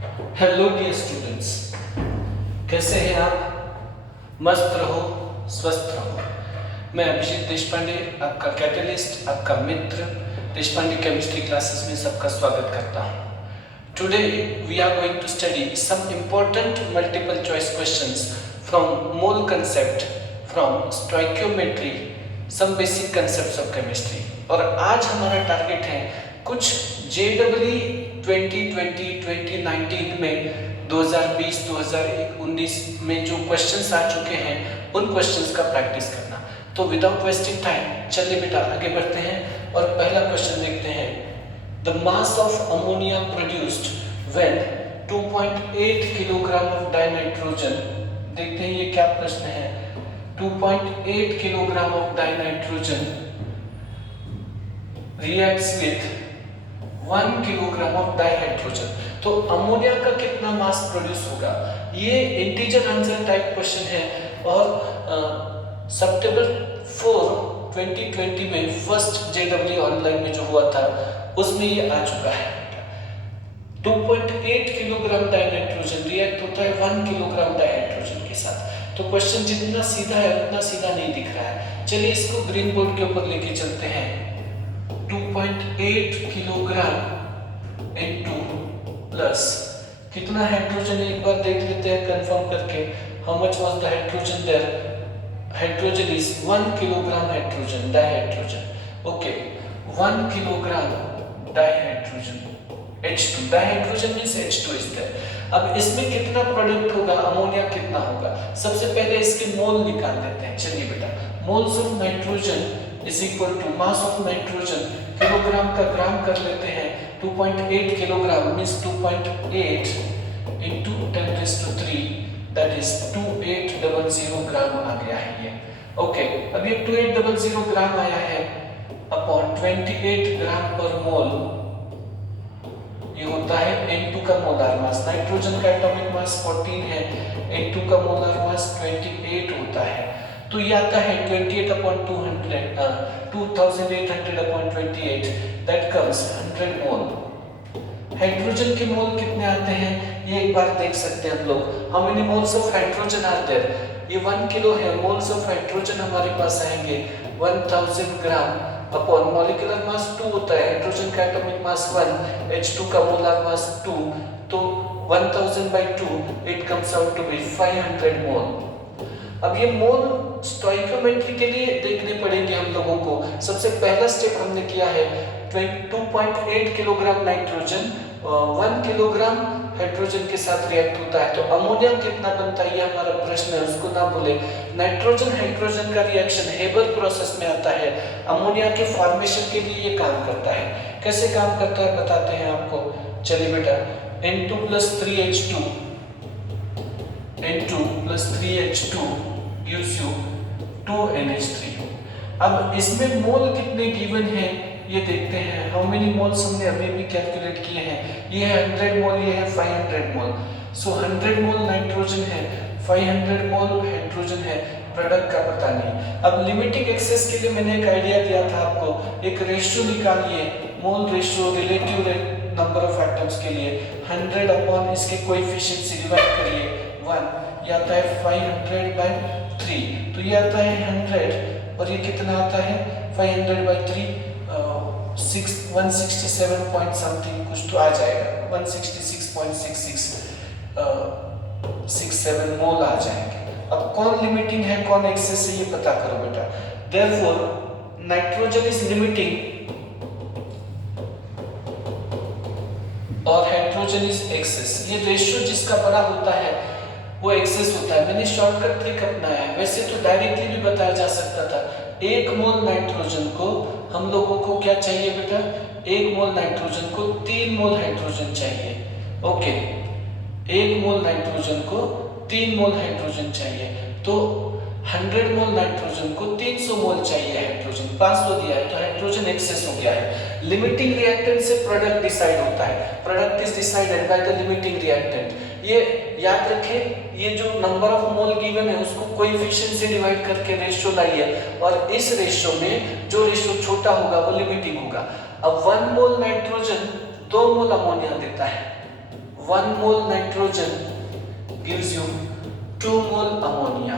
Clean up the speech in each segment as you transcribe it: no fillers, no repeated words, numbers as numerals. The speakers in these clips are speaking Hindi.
हेलो डियर स्टूडेंट्स, कैसे हैं आप? मस्त रहो, स्वस्थ रहो। मैं अभिजीत देशपांडे, आपका कैटलिस्ट, आपका मित्र देशपांडे केमिस्ट्री क्लासेस में सबका स्वागत करता हूँ। Today we are going to study some important multiple choice questions from mole concept, from stoichiometry, some basic concepts of chemistry. और आज हमारा टारगेट है कुछ JEE 2020 2019 में 2020-2019 में जो क्वेश्चंस आ चुके हैं उन क्वेश्चंस का प्रैक्टिस करना। तो विदाउट वेस्टिंग टाइम चलिए बेटा आगे बढ़ते हैं और पहला क्वेश्चन देखते हैं। The mass of ammonia produced when 2.8 kilogram of dinitrogen, देखते हैं ये क्या प्रश्न है। 2.8 kilogram of dinitrogen reacts with 1 kilogram of dihydrogen, तो अमोनिया का कितना मास प्रोड्यूस होगा? ये इंटीजर आंसर टाइप क्वेश्चन है और सितंबर 4 2020 में फर्स्ट JEE ऑनलाइन में जो हुआ था उसमें ये आ चुका है। 2.8 किलोग्राम डाइनाइट्रोजन रिएक्ट होता है 1 किलोग्राम डाइहाइड्रोजन के साथ। तो क्वेश्चन जितना सीधा है उतना सीधा नहीं दिख रहा है। चलिए इसको ग्रीन बोर्ड के ऊपर लेके चलते हैं। 2.8 किलोग्राम इनटू प्लस कितना हाइड्रोजन, एक बार देख लेते हैं कंफर्म करके। How much was the hydrogen there? Hydrogen is 1 kilogram hydrogen, dihydrogen. Okay, 1 kilogram dihydrogen H2, dihydrogen means H2 is there. अब इसमें कितना प्रोडक्ट होगा, अमोनिया कितना होगा? सबसे पहले इसके मोल निकाल लेते हैं। चलिए बेटा, moles of nitrogen is equal to mass of nitrogen, kilogram का ग्राम कर लेते हैं। 2.8 kilogram means 2.8 into 10⁻³ that is 2800 gram आ गया है ये। ओके, अब ये 2800 ग्राम आया है अपॉन 28 ग्राम पर मोल, ये होता है N2 का मोलार मास। नाइट्रोजन का एटॉमिक मास 14 है, N2 का मोलार मास 28 होता है। तो ये आता है 28/200, 2800/28, दैट कम्स 100 मोल। हाइड्रोजन के मोल कितने आते हैं ये एक बार देख सकते हैं हम लोग। How many moles of hydrogen are there? ये 1 किलो है, मोल्स ऑफ हाइड्रोजन हमारे पास आएंगे 1000 ग्राम अपॉन मॉलिक्यूलर मास 2 होता है, हाइड्रोजन का एटॉमिक मास 1, H2 का मोलार मास 2, तो 1000/2 it comes out to be 500 mole. अब ये मोल स्टोइकियोमेट्री के लिए देखने पड़ेंगे हम लोगों को। सबसे पहला स्टेप हमने किया है 2.8 किलोग्राम नाइट्रोजन 1 किलोग्राम हाइड्रोजन के साथ रिएक्ट होता है, तो अमोनिया कितना बनता है ये हमारा प्रश्न है, उसको ना भूले। नाइट्रोजन हाइड्रोजन का रिएक्शन हेबर प्रोसेस में आता है, अमोनिया के फॉर्मेशन के लिए ये काम करता है। कैसे काम करता है बताते हैं आपको। चलिए बेटा, N2 + 3H2, N2 + 3H2 gives you 2NH3। अब इसमें मोल कितने गिवन है ये देखते हैं। हाउ मेनी मोल्स हमने अभी भी कैलकुलेट किए हैं। ये है 100 मोल, ये है 500 मोल। सो 100 मोल नाइट्रोजन है, 500 मोल हाइड्रोजन है, प्रोडक्ट का पता नहीं। अब लिमिटिंग एक्सेस के लिए मैंने एक आइडिया दिया था आपको, एक रेशियो निकालिए, mole ratio relative number of atoms के लिए 100 अपॉन इसके कोएफिशिएंट से डिवाइड करिए 1, ये आता है 500/3, तो ये आता है 100 और ये कितना आता है 500/3, 167 पॉइंट समथिंग कुछ तो आ जाएगा, 166.6667 मोल आ जाएंगे। अब कौन लिमिटिंग है कौन एक्सेस है ये पता करो बेटा। देयरफॉर नाइट्रोजन इज लिमिटिंग और हाइड्रोजन इज एक्सेस। ये रेशियो जिसका बड़ा होता है वो एक्सेस होता है। मैंने शॉर्टकट ट्रिक अपनाया है, वैसे तो डायरेक्टली भी बताया जा सकता था। 1 मोल नाइट्रोजन को हम लोगों को क्या चाहिए बेटा? 1 मोल नाइट्रोजन को 3 मोल हाइड्रोजन चाहिए। ओके, 1 मोल नाइट्रोजन को 3 मोल हाइड्रोजन चाहिए, तो 100 मोल नाइट्रोजन को 300 मोल चाहिए हाइड्रोजन, 500 दिया है तो हाइड्रोजन एक्सेस हो गया है। लिमिटिंग रिएक्टेंट से प्रोडक्ट डिसाइड होता है, product is decided by the limiting reactant. ये याद रखें, ये जो नंबर ऑफ मोल गिवन है उसको कोएफिशिएंट से डिवाइड करके रेशियो लाइए, और इस रेशियो में जो रेशियो छोटा होगा वो लिमिटिंग होगा। अब 1 मोल नाइट्रोजन 2 मोल अमोनिया देता है, 1 mole nitrogen gives you 2 mole ammonia.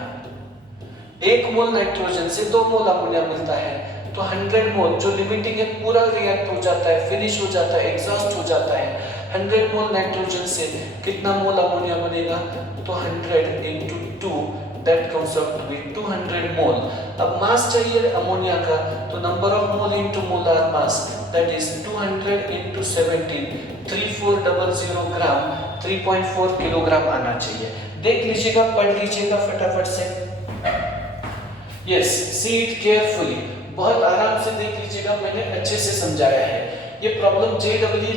1 mole nitrogen से 2 मोल अमोनिया मिलता है, तो 100 मोल जो लिमिटिंग है पूरा रिएक्ट हो जाता है, फिनिश हो जाता है, एग्जॉस्ट हो जाता है। 100 मोल नाइट्रोजन से कितना मोल अमोनिया बनेगा, तो 100 into 2 that comes out to be 200 मोल। अब मास चाहिए अमोनिया का, तो number of mole into molar mass that is 200 into 17 3400 gram 3.4 kilogram आना चाहिए। देख लीजिएगा, पढ़ लीजिएगा फटाफट से। Yes, see it carefully, बहुत आराम से देख लीजिएगा, मैंने अच्छे से समझाया है। ये प्रॉब्लम JEE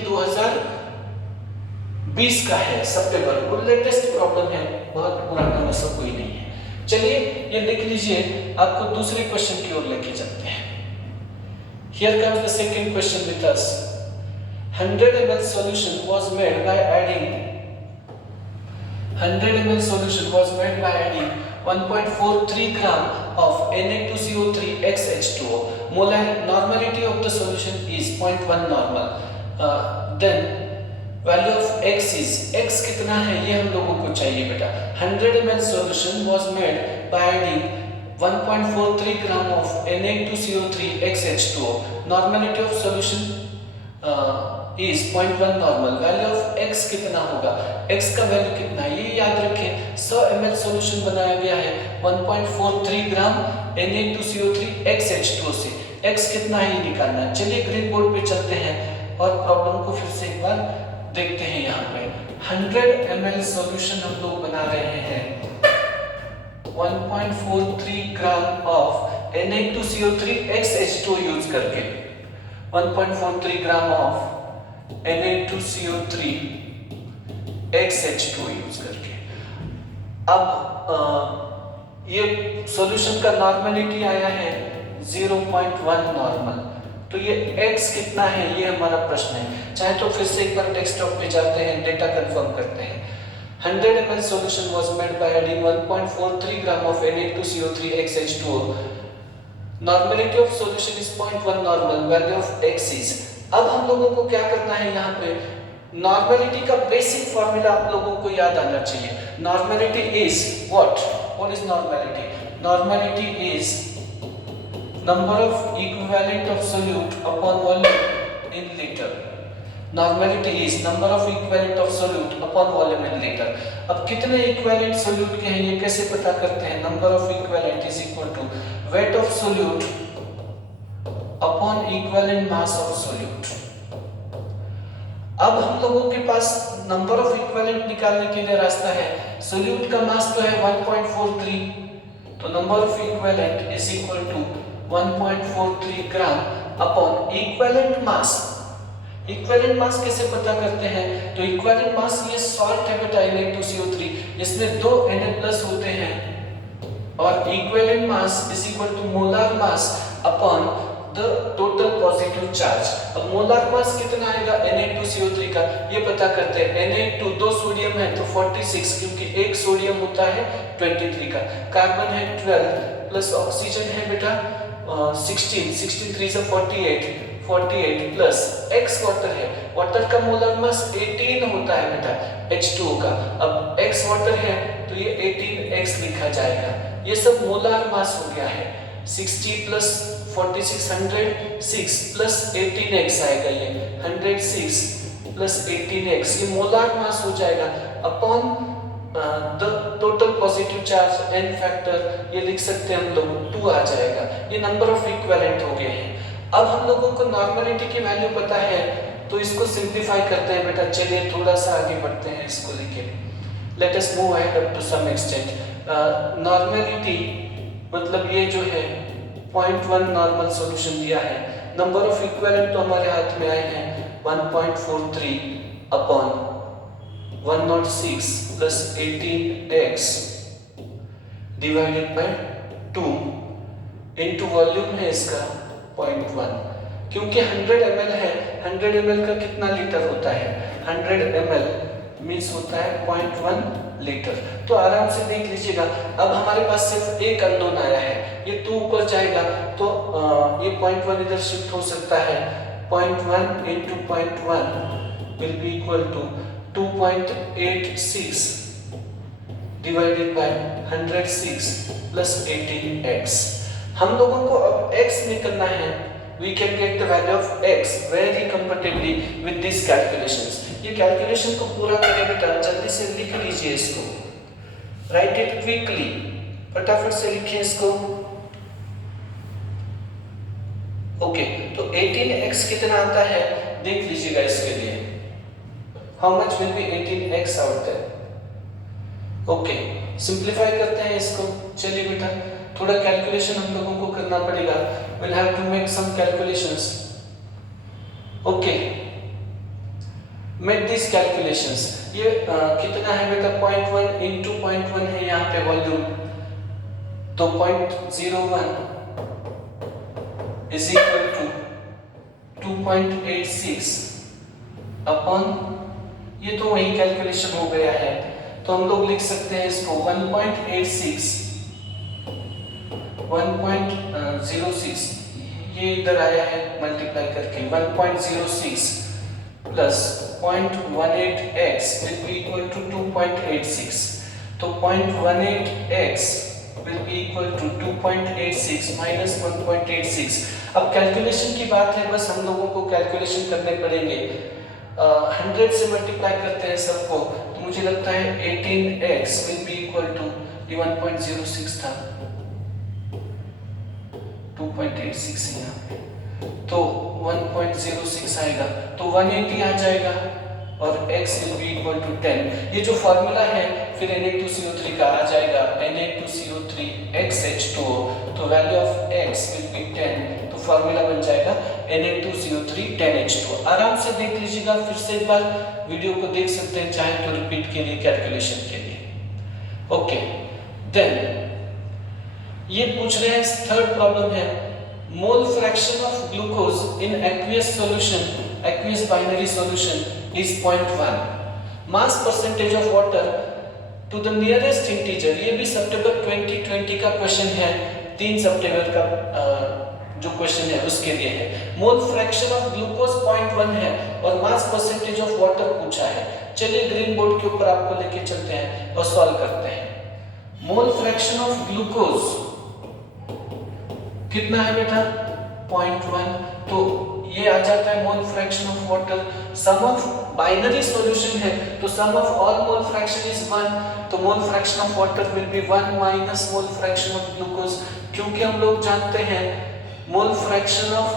2020 का है, सितंबर, वो लेटेस्ट प्रॉब्लम है, बहुत पुराना वैसा कोई नहीं है। चलिए ये लिख लीजिए, आपको दूसरे क्वेश्चन की ओर लेके चलते हैं। Here comes the second question with us. 100 ml solution was made by adding 1.43 gram of Na2CO3 XH2O. Molar normality of the solution is 0.1 normal. Then value of X is, X कितना है ये हम लोगों को चाहिए बेटा। 100 ml solution was made by adding 1.43 gram of Na2CO3 XH2O. Normality of solution is 0.1 normal. Value of x कितना होगा, x का वैल्यू कितना है ये याद रखें। 100 ml सॉल्यूशन बनाया गया है 1.43 ग्राम Na2CO3 XH2O से, x कितना है ये निकालना है। चलिए ग्रीन बोर्ड पे चलते हैं और प्रॉब्लम को फिर से एक बार देखते हैं। यहाँ पे 100 ml सॉल्यूशन हम लोग बना रहे हैं 1.43 gram of Na2CO3 XH2O use करके, 1.43 gram of Na2CO3 XH2O use करके। अब ये सॉल्यूशन का नॉर्मलिटी आया है 0.1 नॉर्मल, तो ये x कितना है ये हमारा प्रश्न है। चाहे तो फिर से एक बार डेस्कटॉप पे जाते हैं, डेटा कंफर्म करते हैं। 100 ml solution was made by adding 1.43 gram of Na2CO3 XH2O. Normality of solution is 0.1 normal. Value of x is, अब हम लोगों को क्या करना है, यहाँ पे नॉर्मलिटी का बेसिक फॉर्मूला आप लोगों को याद आना चाहिए। Normality is what is normality? Normality is number of equivalent of solute upon volume in litre. Normality is number of equivalent of solute upon volume in litre. अब कितने इक्विवेलेंट सोल्यूट के हैं ये कैसे पता करते हैं? Number of equivalent is equal to weight of solute upon equivalent mass of solute. अब हम लोगों के पास नंबर ऑफ इक्विवेलेंट निकालने के लिए रास्ता है। सोल्यूट का मास तो है 1.43, तो number of equivalent is equal to 1.43 gram upon equivalent mass. Equivalent mass कैसे पता करते हैं? तो इक्विवेलेंट मास ये सॉल्ट है बेटा Na2CO3, जिसमें 2 Na+ होते हैं, और equivalent mass is equal to molar mass upon the total positive charge. अब मोलर मास कितना आएगा Na2CO3 का ये पता करते हैं। Na2 2 सोडियम है तो 46, क्योंकि एक सोडियम होता है 23 का, कार्बन है 12 प्लस ऑक्सीजन है बेटा 16 3 से 48 प्लस x वाटर है, वाटर का मोलर मास 18 होता है बेटा H2O का। अब x वाटर है तो ये 18x लिखा जाएगा। ये सब मोलर मास हो गया है। 60 प्लस 46 106 प्लस 18x आएगा, ये 106 प्लस 18x, ये मोलर मास हो जाएगा upon the total positive charge n factor, ये लिख सकते हैं हम लोग 2 आ जाएगा। ये नंबर ऑफ इक्विवेलेंट हो गए हैं। अब हम लोगों को नॉर्मलिटी की वैल्यू पता है, तो इसको सिंप्लीफाई करते हैं बेटा। चलिए थोड़ा सा आगे बढ़ते हैं इसको लेके। Let us move ahead up to some extent. Normality मतलब ये जो है 0.1 नॉर्मल सॉल्यूशन दिया है। नंबर ऑफ इक्विवेलेंट तो हमारे हाथ में आए हैं 1.43 upon 106 plus 18x divided by 2 into volume है इसका 0.1, क्योंकि 100 ml है। 100 ml का कितना लीटर होता है? 100 ml मीन्स होता है 0.1 लीटर। तो आराम से देख लीजिएगा। अब हमारे पास सिर्फ एक अननोन आया है, ये 2 ऊपर जाएगा तो ये 0.1 इधर शिफ्ट हो सकता है। 0.1 into 0.1 will be equal to 2.86 divided by 106 plus 18x. हम लोगों को अब x निकालना है. We can get the value of x very comfortably with these calculations. ये कैलकुलेशन को पूरा करें बेटा, जल्दी से लिख लीजिए इसको. Write it quickly. फटाफट से लिखिए इसको. ओके, तो 18x कितना आता है देख लीजिएगा इसके लिए. How much will be 18x out there? Okay, simplify करते हैं इसको. चलिए बेटा, थोड़ा कैलकुलेशन हम लोगों को करना पड़ेगा. We'll have to make some calculations. Okay, make these calculations. ये कितना है बेटा? 0.1 into 0.1 है यहाँ पे वॉल्यूम, तो 0.01 is equal to 2.86 अपॉन, ये तो वही कैलकुलेशन हो गया है, तो हम लोग लिख सकते हैं इसको 1.86 1.06, ये इधर आया है मल्टीप्लाई करके 1.06 plus 0.18x will be equal to 2.86. तो 0.18x will be equal to 2.86 minus 1.86. अब कैलकुलेशन की बात है, बस हम लोगों को कैलकुलेशन करने पड़ेंगे. 100 से मल्टीप्लाई करते हैं सबको, तो मुझे लगता है 18x will be equal to 1.06 था, 2.86 है यहाँ पे, तो 1.06 आएगा, तो 180 आ जाएगा और x will be equal to 10. ये जो फॉर्मूला है फिर Na2CO3 का आ जाएगा Na2CO3 XH2O, तो value of x will be 10, तो फॉर्मूला बन जाएगा Na2CO3 10H2O. आराम से देख लीजिएगा, फिर से एक बार वीडियो को देख सकते हैं चाहे तो रिपीट के लिए, कैलकुलेशन के लिए. ओके, देन ये पूछ रहे हैं, थर्ड प्रॉब्लम है, mole fraction of glucose in aqueous solution, aqueous binary solution is 0.1. Mass percentage of water to the nearest integer, ये भी सितंबर 2020 का क्वेश्चन है, 3 सितंबर का जो क्वेश्चन है उसके लिए है. मोल फ्रैक्शन ऑफ ग्लूकोज 0.1 है और मास परसेंटेज ऑफ वाटर पूछा है. चलिए ग्रीन बोर्ड के ऊपर आपको लेके चलते हैं और सॉल्व करते हैं. मोल फ्रैक्शन ऑफ ग्लूकोज कितना है बेटा? 0.1. तो ये आ जाता है mole fraction of water. Sum of binary solution है, तो sum of all mole fraction is 1, तो mole fraction of water will be 1 minus mole fraction of glucose, क्योंकि हम लोग जानते हैं mole fraction of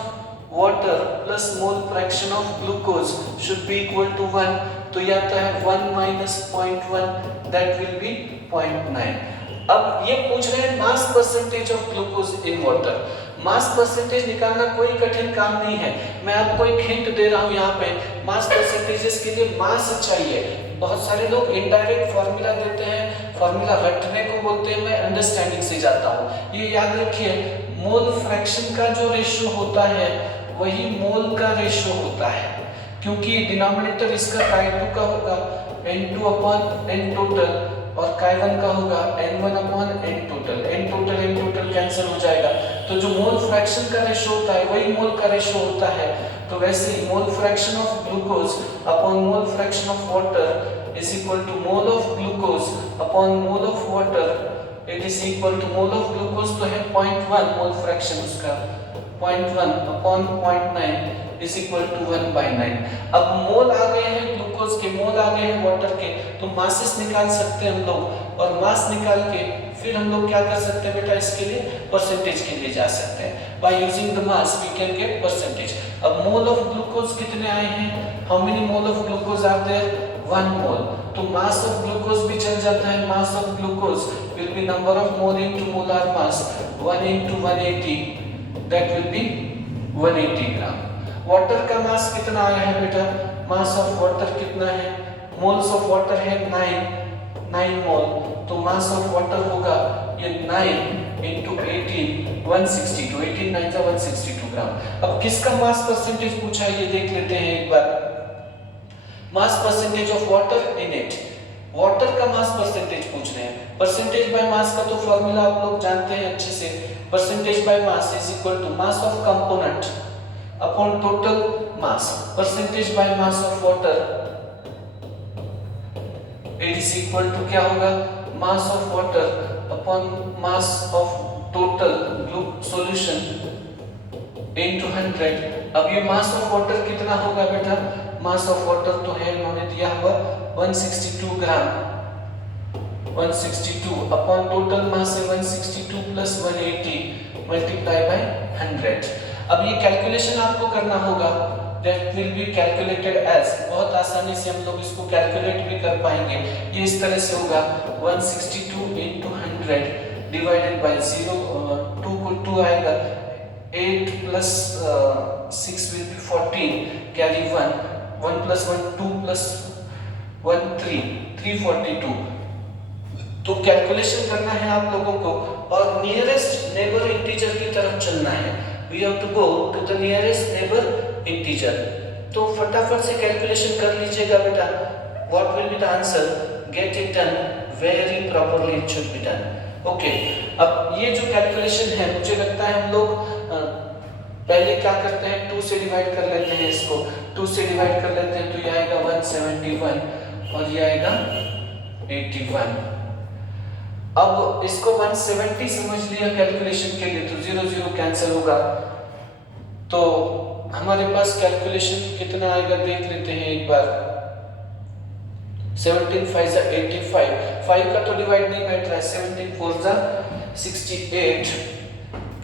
water plus mole fraction of glucose should be equal to 1, तो ये आता है 1 माइनस 0.1, दैट विल बी 0.9. अब ये पूछ रहे हैं मास percentage of glucose in water. Mass percentage निकालना कोई कठिन काम नहीं है. मैं आपको एक हिंट दे रहा हूँ यहाँ पे, मास परसेंटेजेस के लिए मास चाहिए. बहुत सारे लोग इनडायरेक्ट फॉर्मूला देते हैं, फॉर्मूला रटने को बोलते हैं, मैं अंडरस्टैंडिंग से जाता हूँ. ये याद रखिए, मोल फ्रैक्शन का जो रेशियो होता है वही मोल का रेशियो होता है, क्योंकि डिनोमिनेटर इसका Chi2 का होगा N2 अपॉन N टोटल और Chi1 का होगा N1 upon N total. N total cancel हो जाएगा, तो जो मोल फ्रैक्शन का रेशियो होता है वही मोल का रेशियो होता है. तो वैसे ही mole fraction of glucose upon mole fraction of water is equal to mole of glucose upon mole of water, it is equal to mole of glucose तो है 0.1 मोल फ्रैक्शन उसका, 0.1 अपॉन 0.9 इज इक्वल टू 1/9. अब मोल आ गए हैं ग्लूकोज के, मोल आ गए हैं वाटर के, तो मासेस निकाल सकते हैं हम लोग, और मास निकाल के फिर हम लोग क्या कर सकते हैं बेटा, इसके लिए परसेंटेज के लिए जा सकते हैं. By using the mass we can get percentage. अब मोल ऑफ ग्लूकोज कितने आए हैं? How many mole of glucose are there? 1 mole. तो मास ऑफ ग्लूकोज भी चल जाता है. Mass of glucose will be number of mole into molar mass, 1 into 180, that will be 180 gram. Water का मास कितना आया है बेटा? मास ऑफ वाटर कितना है? मोल्स ऑफ वाटर है 9 मोल, तो मास ऑफ वाटर होगा ये 9 into 18, 162. 18 9 जा 162 ग्राम. अब किसका मास परसेंटेज पूछा है ये देख लेते हैं एक बार. Mass percentage of water in it, water का मास परसेंटेज पूछ रहे हैं. परसेंटेज बाय मास का तो फॉर्मूला आप लोग जानते हैं अच्छे से. Percentage by mass is equal to mass of component upon total mass. Percentage by mass of water it is equal to क्या होगा, mass of water upon mass of total solution into 100। अब ये मास ऑफ वाटर कितना होगा बेटा, मास ऑफ वाटर तो है उन्होंने दिया हुआ 162 ग्राम, 162 अपॉन टोटल मास है 162 प्लस 180 मल्टीप्लाई बाय 100। अब ये कैलकुलेशन आपको करना होगा, that will be calculated as, बहुत आसानी से हम लोग इसको कैलकुलेट भी कर पाएंगे। ये इस तरह से होगा 162 into 100 डिवाइडेड बाय 0, 2 को 2 आएगा, 8 plus 6 will be 14, carry 1, 1 plus 1 2 plus 1 3, 342। तो कैलकुलेशन करना है आप लोगों को और नियरेस्ट नेबर इंटीजर की तरफ चलना है। We have to go to the nearest neighbour integer. तो फटाफट से कैलकुलेशन कर लीजिएगा बेटा। What will be the answer, get it done very properly, it should be done. Okay, अब ये जो कैलकुलेशन है मुझे लगता है हम लोग पहले क्या करते हैं, 2 से डिवाइड कर लेते हैं इसको, 2 से डिवाइड कर लेते हैं तो ये आएगा 171 और ये आएगा 81। अब इसको 170 समझ लिया कैलकुलेशन के लिए तो 0 0 कैंसिल होगा, तो हमारे पास कैलकुलेशन कितना आएगा देख लेते हैं एक बार। 17 5 जा 85, 5 का तो डिवाइड नहीं बैठ रहा है, 17 4 जा 68।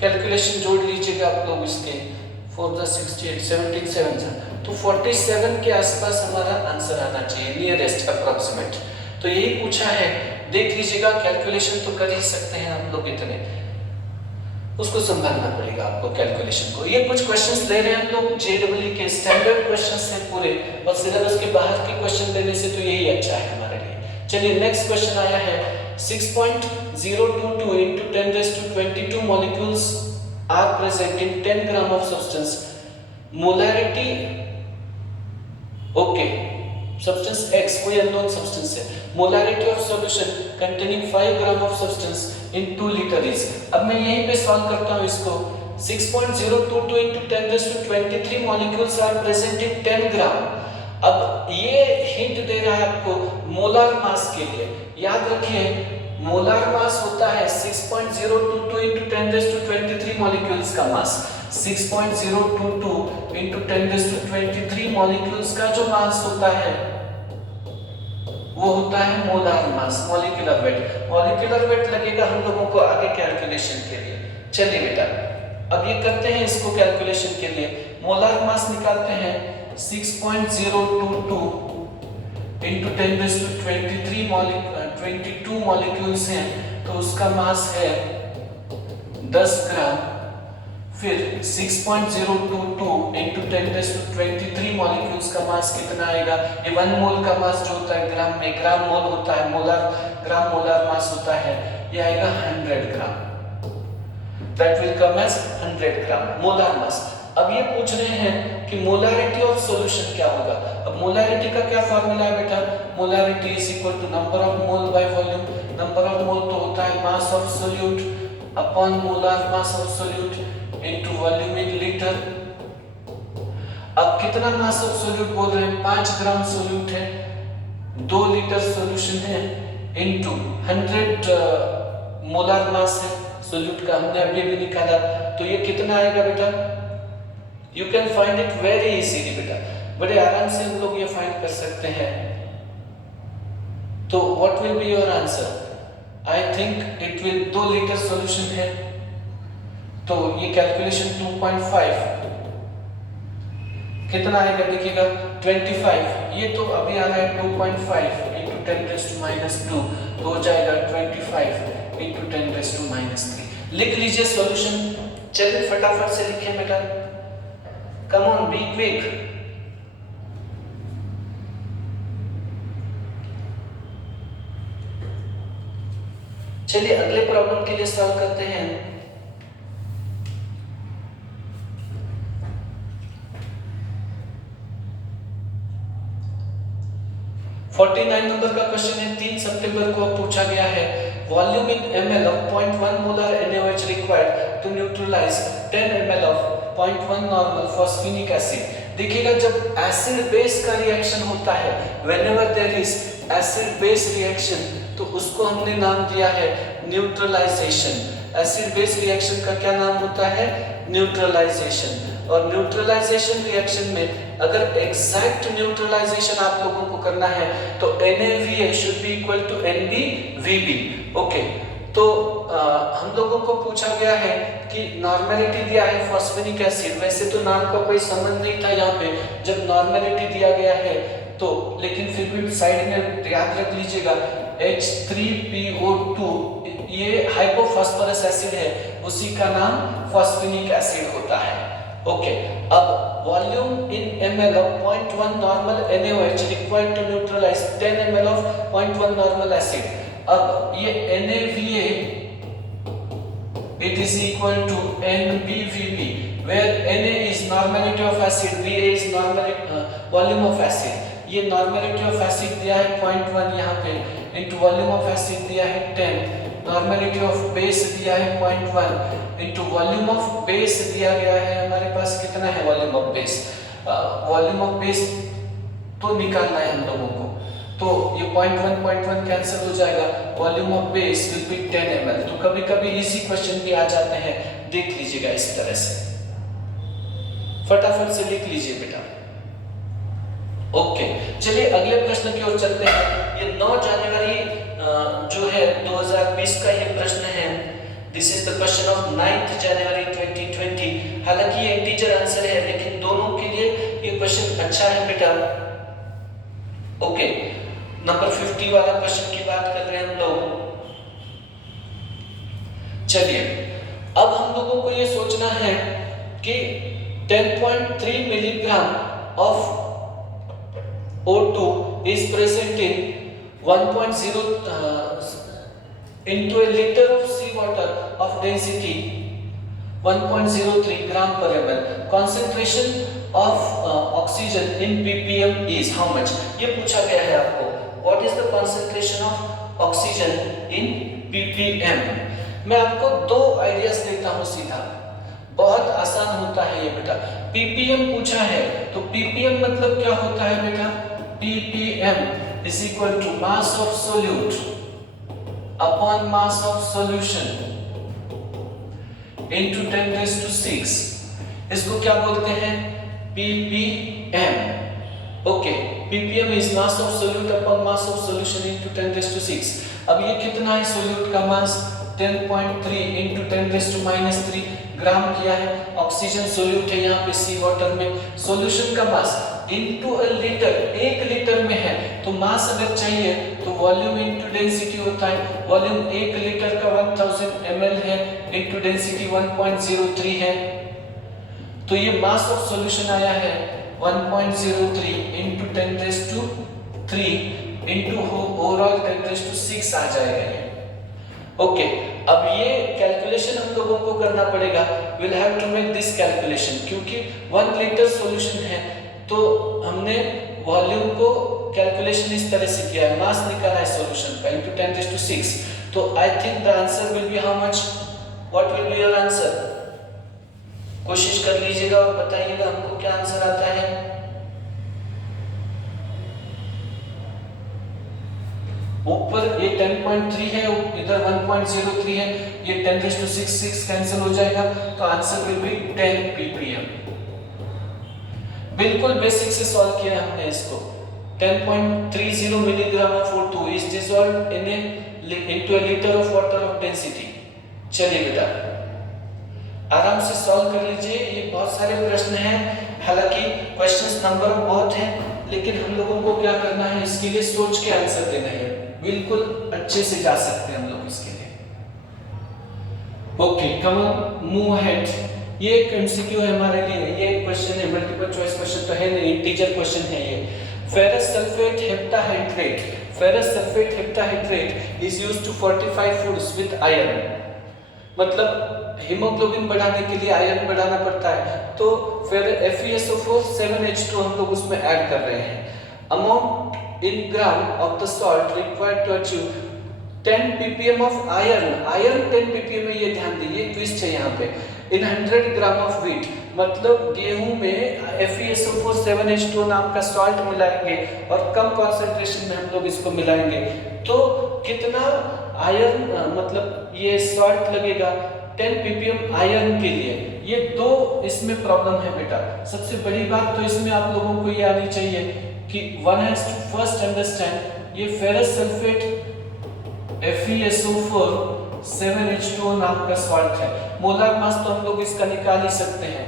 कैलकुलेशन जोड़ लीजिएगा आप लोग इसके, 4 जा 68, 17 7 जा, तो 47 के आसपास हमारा आंसर आना चाहिए, नियरेस्ट अप्रॉक्सीमेट। तो यही पूछा है, देख लीजिएगा। कैलकुलेशन तो कर ही सकते हैं आप लोग, इतने उसको संभालना पड़ेगा आपको कैलकुलेशन को। ये कुछ क्वेश्चंस ले रहे हैं हम लोग जेडब्ल्यू के स्टैंडर्ड क्वेश्चंस हैं पूरे, और सिलेबस के बाहर के क्वेश्चन लेने से तो यही अच्छा है हमारे लिए। चलिए नेक्स्ट क्वेश्चन आया है 6.022 into 10 raised to 22 molecules are present in 10 gram of substance. Molarity, okay, substance X कोई अननोन सब्सटेंस है। Molarity of solution containing 5 gram of substance in 2 liter is। अब मैं यहीं पे सॉल्व करता हूँ इसको। 6.022 into 10 raised to 23 molecules are present in 10 gram। अब ये हिंट दे रहा है आपको मोलार मास के लिए। याद रखिए मोलार मास होता है 6.022 into 10 raised to 23 molecules का मास। 6.022 into 10 raised to 23 molecules का जो मास होता है वो होता है molar mass, molecular weight. Molecular weight लगेगा हम लोगों को आगे कैलकुलेशन के लिए। चलिए बेटा अब ये करते हैं इसको कैलकुलेशन के लिए। मोलार मास निकालते हैं 6.022 into 10 raised to 22 मॉलिक्यूल्स हैं तो उसका मास है 10 ग्राम। फिर 6.022 into 10 raised to 23 मॉलिक्यूल्स का मास कितना आएगा? ये 1 मोल का मास जो होता है ग्राम में, ग्राम मोल होता है, मोलार ग्राम मोलार मास होता है, ये आएगा 100 ग्राम। That will come as 100 gram molar mass. अब ये पूछ रहे हैं कि मोलारिटी ऑफ सॉल्यूशन क्या होगा। अब मोलारिटी का क्या फॉर्मूला है बेटा? Molarity is equal to number of mole by volume. Number of mole तो होता है mass of solute upon molar mass of solute into volume in litre. अब कितना मास ऑफ सोल्यूट बोल रहे हैं? 5 ग्राम सोल्यूट है, 2 लीटर सॉल्यूशन है, इनटू 100 मोलार मास है सोल्यूट का, हमने अभी भी निकाला। तो ये कितना आएगा बेटा? You can find it very easily बेटा, बड़े आराम से हम लोग ये फाइंड कर सकते हैं। तो what will be your answer? I think it will 2 litre solution है तो ये कैलकुलेशन 2.5 कितना आएगा देखिएगा 25। ये तो अभी आ रहा है 2.5 into 10 raised to -2 तो हो जाएगा 25 into 10 raised to -3। लिख लीजिए सॉल्यूशन। चलिए फटाफट से लिखें बेटा, कम ऑन बी क्विक। चलिए अगले प्रॉब्लम के लिए सॉल्व करते हैं। नंबर का क्वेश्चन है, 3 सितंबर को पूछा गया है। Volume in ml of 0.1 molar NaOH required to neutralize 10 ml of 0.1 normal phosphenic acid। देखिएगा जब एसिड बेस का रिएक्शन होता है, whenever there is acid base reaction, तो उसको हमने नाम दिया है न्यूट्रलाइजेशन। एसिड बेस रिएक्शन का क्या नाम होता है? न्यूट्रलाइजेशन। और न्यूट्रलाइजेशन रिएक्शन में अगर एग्जैक्ट न्यूट्रलाइजेशन आप लोगों को करना है तो NaVA should be equal to NbVb। Okay, तो हम लोगों को पूछा गया है कि नॉर्मेलिटी दिया है फॉस्फेनिक एसिड, वैसे तो नाम का कोई संबंध नहीं था यहाँ पे जब नॉर्मेलिटी दिया गया है तो, लेकिन फिर भी साइड में याद रख लीजिएगा H3PO2 ये हाइपोफॉस्फोरस एसिड है, उसी का नाम फॉस्फेनिक एसिड होता है। ओके, अब volume in ml of 0.1 normal NaOH required to neutralize 10 ml of 0.1 normal acid। अब ये NaVA it is equal to NbVb where Na is normality of acid, Va is volume of acid। ये नॉर्मेलिटी ऑफ एसिड दिया है 0.1 यहाँ पे, इनटू वॉल्यूम ऑफ एसिड दिया है 10, नॉर्मेलिटी ऑफ बेस दिया है 0.1 इनटू वॉल्यूम ऑफ बेस दिया गया है हमारे पास कितना है volume of base, volume of base तो निकालना है हम लोगों को, तो ये 0.1 कैंसिल हो जाएगा, volume of base will be 10 ml। तो कभी कभी इजी क्वेश्चन भी आ जाते हैं, देख लीजिएगा इस तरह से, फटाफट से लिख लीजिए बेटा। ओके, चलिए अगले प्रश्न की ओर चलते हैं। ये 9 जनवरी जो है 2020 का ये प्रश्न है। This is the question of 9th जनवरी 2020। हालांकि ये इंटीजर आंसर है लेकिन दोनों के लिए ये क्वेश्चन अच्छा है बेटा। ओके, नंबर 50 वाला क्वेश्चन की बात कर रहे हैं हम लोग। चलिए अब हम लोगों को ये सोचना है कि 10.3 milligram of O2 is present in 1.0 into a liter of seawater of density 1.03 gram per ml. Concentration of oxygen in ppm is how much? ये पूछा गया है आपको। What is the concentration of oxygen in ppm? मैं आपको 2 आइडियाज देता हूँ सीधा, बहुत आसान होता है ये बेटा। ppm पूछा है तो ppm मतलब क्या होता है बेटा? ppm is equal to mass of solute upon mass of solution into 10 raised to 6। इसको क्या बोलते हैं? ppm। Okay, ppm is mass of solute upon mass of solution into 10 raised to 6। अब ये कितना है solute का मास? 10.3 into 10 raised to -3 ग्राम किया है। ऑक्सीजन सोल्यूट है यहाँ पे सी वाटर में, सॉल्यूशन का mass into a litre, 1 litre में है तो मास अगर चाहिए तो वॉल्यूम इनटू डेंसिटी होता है। वॉल्यूम 1 लीटर का 1000 ml है इनटू डेंसिटी 1.03 है, तो ये मास ऑफ सॉल्यूशन आया है 1.03 into 10 raise to 3 into overall 10 raise to 6 आ जाएगा ये। ओके, अब ये कैलकुलेशन हम लोगों को करना पड़ेगा। Will have to make this calculation, क्योंकि 1 लीटर सॉल्यूशन है तो हमने वॉल्यूम को कैलकुलेशन इस तरह से किया है, मास निकाला है सॉल्यूशन का इनटू 10 रेज़ टू 6। तो I think the answer will be how much? What will be your answer? कोशिश कर लीजिएगा और बताइएगा हमको क्या आंसर आता है। ऊपर ये 10.3 है, इधर 1.03 है, ये 10 रेज़ टू 6 कैंसिल हो जाएगा तो आंसर विल बी 10 ppm। बिल्कुल बेसिक से सॉल्व किया हमने इसको। 10.30 milligram of O2 is dissolved into a litre of water of density. चलिए बेटा आराम से सॉल्व कर लीजिए, ये बहुत सारे प्रश्न हैं, हालांकि क्वेश्चंस नंबर बहुत हैं, लेकिन हम लोगों को क्या करना है, इसके लिए सोच के आंसर देना है, बिल्कुल अच्छे से जा सकते हैं हम लोग इसके लिए। Okay, come on move ahead. ये एक एमसीक्यू है हमारे लिए, ये एक क्वेश्चन है, मल्टीपल चॉइस क्वेश्चन तो है नहीं, इंटीजर क्वेश्चन है ये। Ferrous sulphate heptahydrate, ferrous sulphate heptahydrate is used to fortify foods with iron. मतलब हीमोग्लोबिन बढ़ाने के लिए आयरन बढ़ाना पड़ता है, तो फिर FeSO4 7H2 हम लोग उसमें ऐड कर रहे हैं। Amount in gram of the salt required to achieve 10 ppm of iron, iron 10 ppm है, ये ध्यान दीजिए, ट्विस्ट है यहाँ पे, इन 100 ग्राम ऑफ व्हीट, मतलब गेहूं में FeSO4 7H2 नाम का सॉल्ट मिलाएंगे और कम कॉन्सेंट्रेशन में हम लोग इसको मिलाएंगे तो कितना आयरन मतलब ये सॉल्ट लगेगा 10 ppm आयरन के लिए। ये दो इसमें प्रॉब्लम है बेटा। सबसे बड़ी बात तो इसमें आप लोगों को ये आनी चाहिए कि one has to first understand ये फेरस सल्फेट FeSO4 7H2O नाम का सॉल्ट है। मोलर मास तो हम लोग इसका निकाल ही सकते हैं,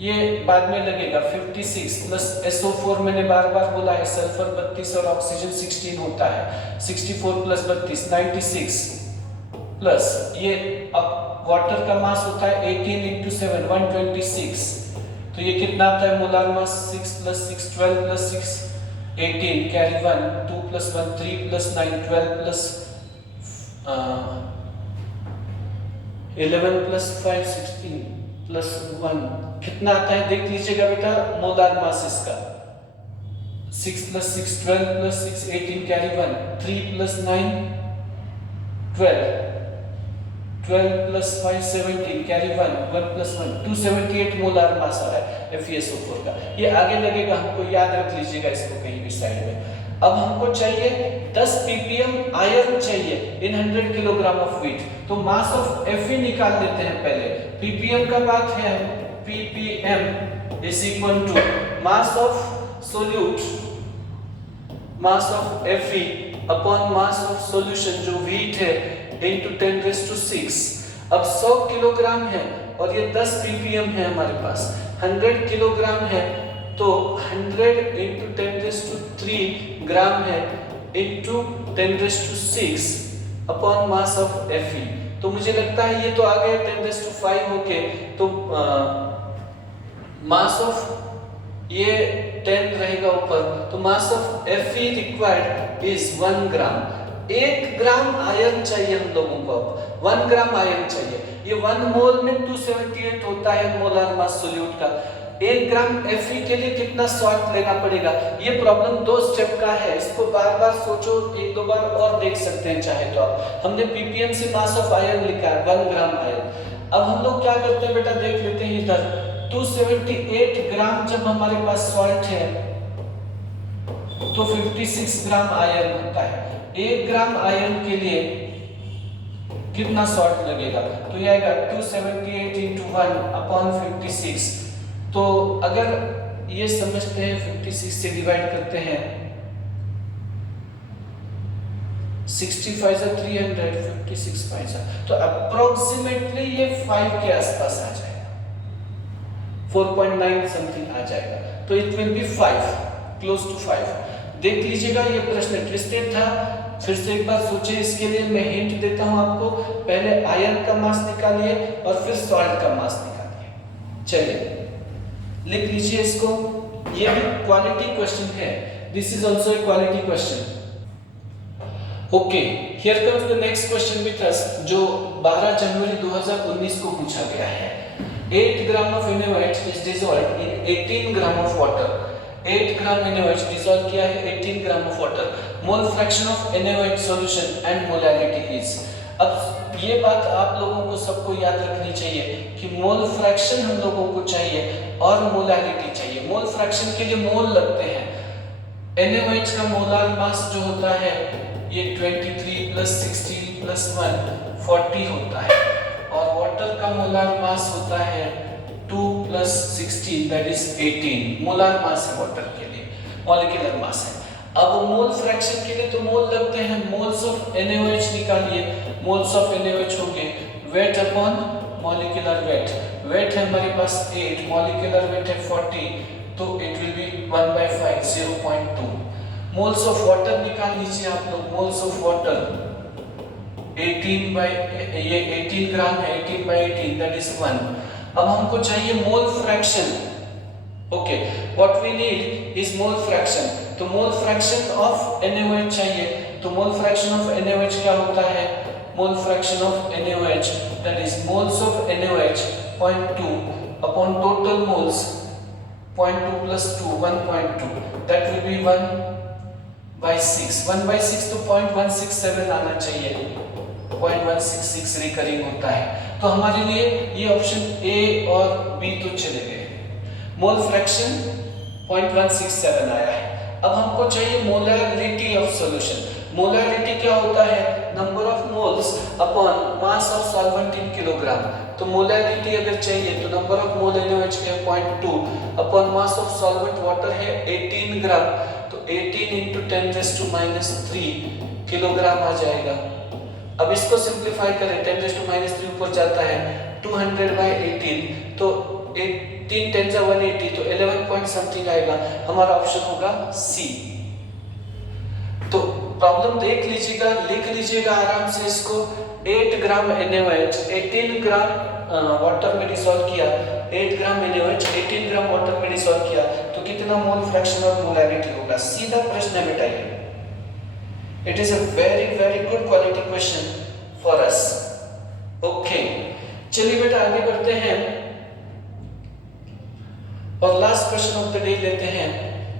ये बाद में लगेगा 56 प्लस SO4 मैंने बार बार बोला है, सल्फर 32 और ऑक्सीजन 16 होता है, 64 प्लस 32 96 प्लस ये अब वाटर का मास होता है 18 into 7 126, तो ये कितना आता है molar mass 6 plus 6 12 plus 6 18 carry 1 2 plus 1 3 plus 9 12 plus 11 plus 5 16 plus 1 कितना आता है देख लीजिएगा बेटा मोलर मास इसका 6 plus 6 12 plus 6 18 carry 1 3 plus 9 12 12 plus 5 17 carry 1 1 plus 1 278 molar mass आ रहा है FeSO4 का। ये आगे लगेगा, हमको याद रख लीजिएगा इसको कहीं भी साइड में। अब हमको चाहिए 10 ppm आयरन चाहिए इन 100 किलोग्राम ऑफ व्हीट, तो मास ऑफ Fe निकाल लेते हैं पहले। ppm का बात है, ppm is equal to mass of solute, mass of Fe upon mass of solution जो व्हीट है इनटू 10⁻⁶। अब 100 किलोग्राम है और ये 10 ppm है हमारे पास, 100 किलोग्राम है तो 100 into 10⁻³ ग्राम है into 10⁻⁶ upon mass of Fe। तो मुझे लगता है ये तो आ गया 10⁻⁵ होके, तो मास ऑफ ये 10 रहेगा ऊपर, तो mass of Fe required is 1 gram. 1 gram iron चाहिए हम लोगों को, अब 1 ग्राम आयरन चाहिए। ये 1 मोल में 278 होता है मोलर मास सोल्यूट का। 1 ग्राम Fe के लिए कितना सॉल्ट लेना पड़ेगा, ये प्रॉब्लम 2 स्टेप का है, इसको बार बार सोचो, एक दो बार और देख सकते हैं चाहे तो आप। हमने ppm से मास ऑफ आयरन लिखा है 1 ग्राम आयरन। अब हम लोग क्या करते हैं बेटा देख लेते हैं इधर, 278 ग्राम जब हमारे पास सॉल्ट है तो 56 ग्राम आयरन होता है। 1 ग्राम आयरन के लिए कितना सॉल्ट लगेगा, तो ये आएगा 278 into 1 अपॉन 56। तो अगर ये समझते हैं 56 से डिवाइड करते हैं, 65 से 300 56 5 तो अप्रोक्सीमेटली ये 5 के आसपास आ जाएगा, 4.9 समथिंग आ जाएगा, तो it will be 5 close to 5। देख लीजिएगा ये प्रश्न ट्विस्टेड था, फिर से एक बार सोचिए। इसके लिए मैं हिंट देता हूं आपको, पहले आयरन का मास निकालिए और फिर सॉल्ट का मास निकालिए। चलिए लिख लीजिए इसको, ये भी क्वालिटी क्वेश्चन है, this is also a quality question. Okay, here comes the next question with us, जो 12 जनवरी 2019 को पूछा गया है। 8 gram of NaOH is dissolved in 18 gram of water. 8 gram NaOH dissolve किया है 18 gram of water. Mole fraction of NaOH solution and molality is. अब ये बात आप लोगों को सबको याद रखनी चाहिए कि मोल फ्रैक्शन हम लोगों को चाहिए और मोलैलिटी चाहिए। मोल फ्रैक्शन के लिए मोल लगते हैं। NaOH का मोलर मास जो होता है ये 23 प्लस 16 प्लस 1 40 होता है, और वाटर का मोलर मास होता है 2 plus 16 that is 18। Molar mass है वाटर के लिए, मॉलिक्यूलर मास है। अब मोल फ्रैक्शन के लिए तो मोल लगते हैं, मोल्स ऑफ NaOH निकालिए। मोल्स ऑफ NaOH होंगे weight upon molecular weight. Weight है हमारे पास 8, मॉलिक्यूलर वेट है 40, तो it will be 1/5 0.2। Moles of water निकाल लीजिए आप लोग। मोल्स ऑफ वाटर 18 ग्राम है, 18/18 दैट इज 1। अब हमको चाहिए mole fraction. Okay, what we need is mole fraction. तो मोल फ्रैक्शन ऑफ NaOH चाहिए, तो मोल फ्रैक्शन ऑफ NaOH क्या होता है, mole fraction of NaOH that is moles of NaOH 0.2 upon total moles 0.2 plus 2 1.2 that will be 1/6 1/6 तो 0.167 आना चाहिए। 0.166 रिकरिंग होता है। तो हमारे लिए ये ऑप्शन ए और बी तो चले गए। मोल फ्रैक्शन 0.167 आया है। अब हमको चाहिए मोलैरिटी ऑफ सॉल्यूशन। मोलैरिटी क्या होता है? Number of moles upon mass of solvent in kilogram. तो मोलैरिटी अगर चाहिए तो नंबर ऑफ मोल NaOH के 0.2 upon mass of solvent water है 18 ग्राम, तो 18 into 10⁻³ किलोग्राम आ जाएगा। अब इसको सिंप्लीफाई करें, 10⁻³ ऊपर जाता है 200/18, तो 18 10 180, तो 11 पॉइंट समथिंग आएगा। हमारा ऑप्शन होगा सी। तो प्रॉब्लम देख लीजिएगा, लिख लीजिएगा आराम से इसको। 8 ग्राम NaOH 18 ग्राम वाटर में डिसॉल्व किया, 8 ग्राम NaOH 18 ग्राम वाटर में डिसॉल्व किया, तो कितना मोल फ्रैक्शन और मोलैरिटी होगा? सीधा प्रश्न है बेटा ये। It is a very very good quality question for us. Okay, चलिए बेटा आगे बढ़ते हैं और last question of the day लेते हैं।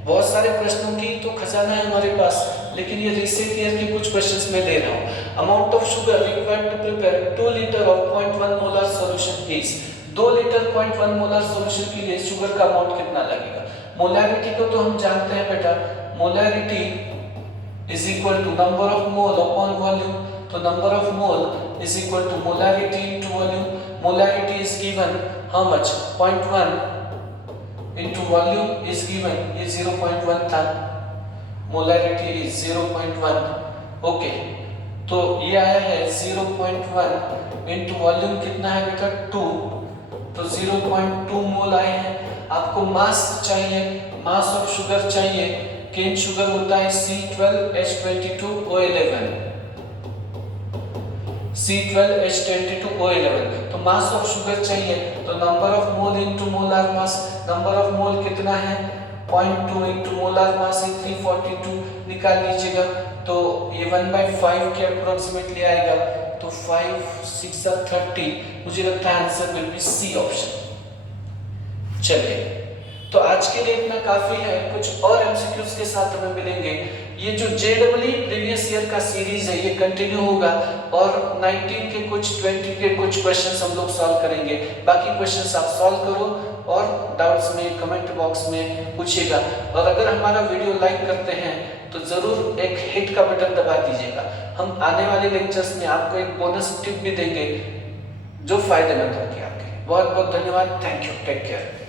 बहुत सारे प्रश्नों की तो खजाना है हमारे पास, लेकिन ये रिसेंट ईयर के कुछ क्वेश्चंस में ले रहा हूँ। Amount of sugar required to prepare 2 litre of 0.1 molar solution is. 2 litre 0.1 molar solution के लिए शुगर का अमाउंट कितना लगेगा? मोलैरिटी को तो हम जानते हैं बेटा, molarity is equal to number of mole upon volume. तो number of mole is equal to molarity into volume. Molarity is given how much? 0.1 into volume is given, ये 0.1 था, molarity is 0.1। ओके, तो ये आया है 0.1 into volume कितना है बेटा? 2, तो 0.2 मोल आए हैं। आपको मास चाहिए, मास ऑफ शुगर चाहिए। केन शुगर होता है C12H22O11, C12H22O11। तो मास ऑफ शुगर चाहिए, तो number of mole into molar mass. Number of मोल कितना है? 0.2 इनटू मोलार मास 342 निकाल लीजिएगा, तो ये 1/5 के अप्रोक्सीमेटली आएगा। तो 5 6 30, मुझे लगता है answer will be C option. चलिए, तो आज के लिए इतना काफी है। कुछ और एमसीक्यूज के साथ हमें मिलेंगे। ये जो JEE प्रीवियस ईयर का सीरीज है ये कंटिन्यू होगा और 19 के कुछ 20 के कुछ क्वेश्चंस हम लोग सॉल्व करेंगे। बाकी क्वेश्चंस आप सॉल्व करो और डाउट्स में कमेंट बॉक्स में पूछिएगा। और अगर हमारा वीडियो लाइक करते हैं तो जरूर एक हिट का बटन दबा दीजिएगा। हम आने वाले लेक्चर्स में आपको एक बोनस टिप भी देंगे जो फायदेमंद होगी आपके लिए। बहुत बहुत धन्यवाद। Thank you. Take care.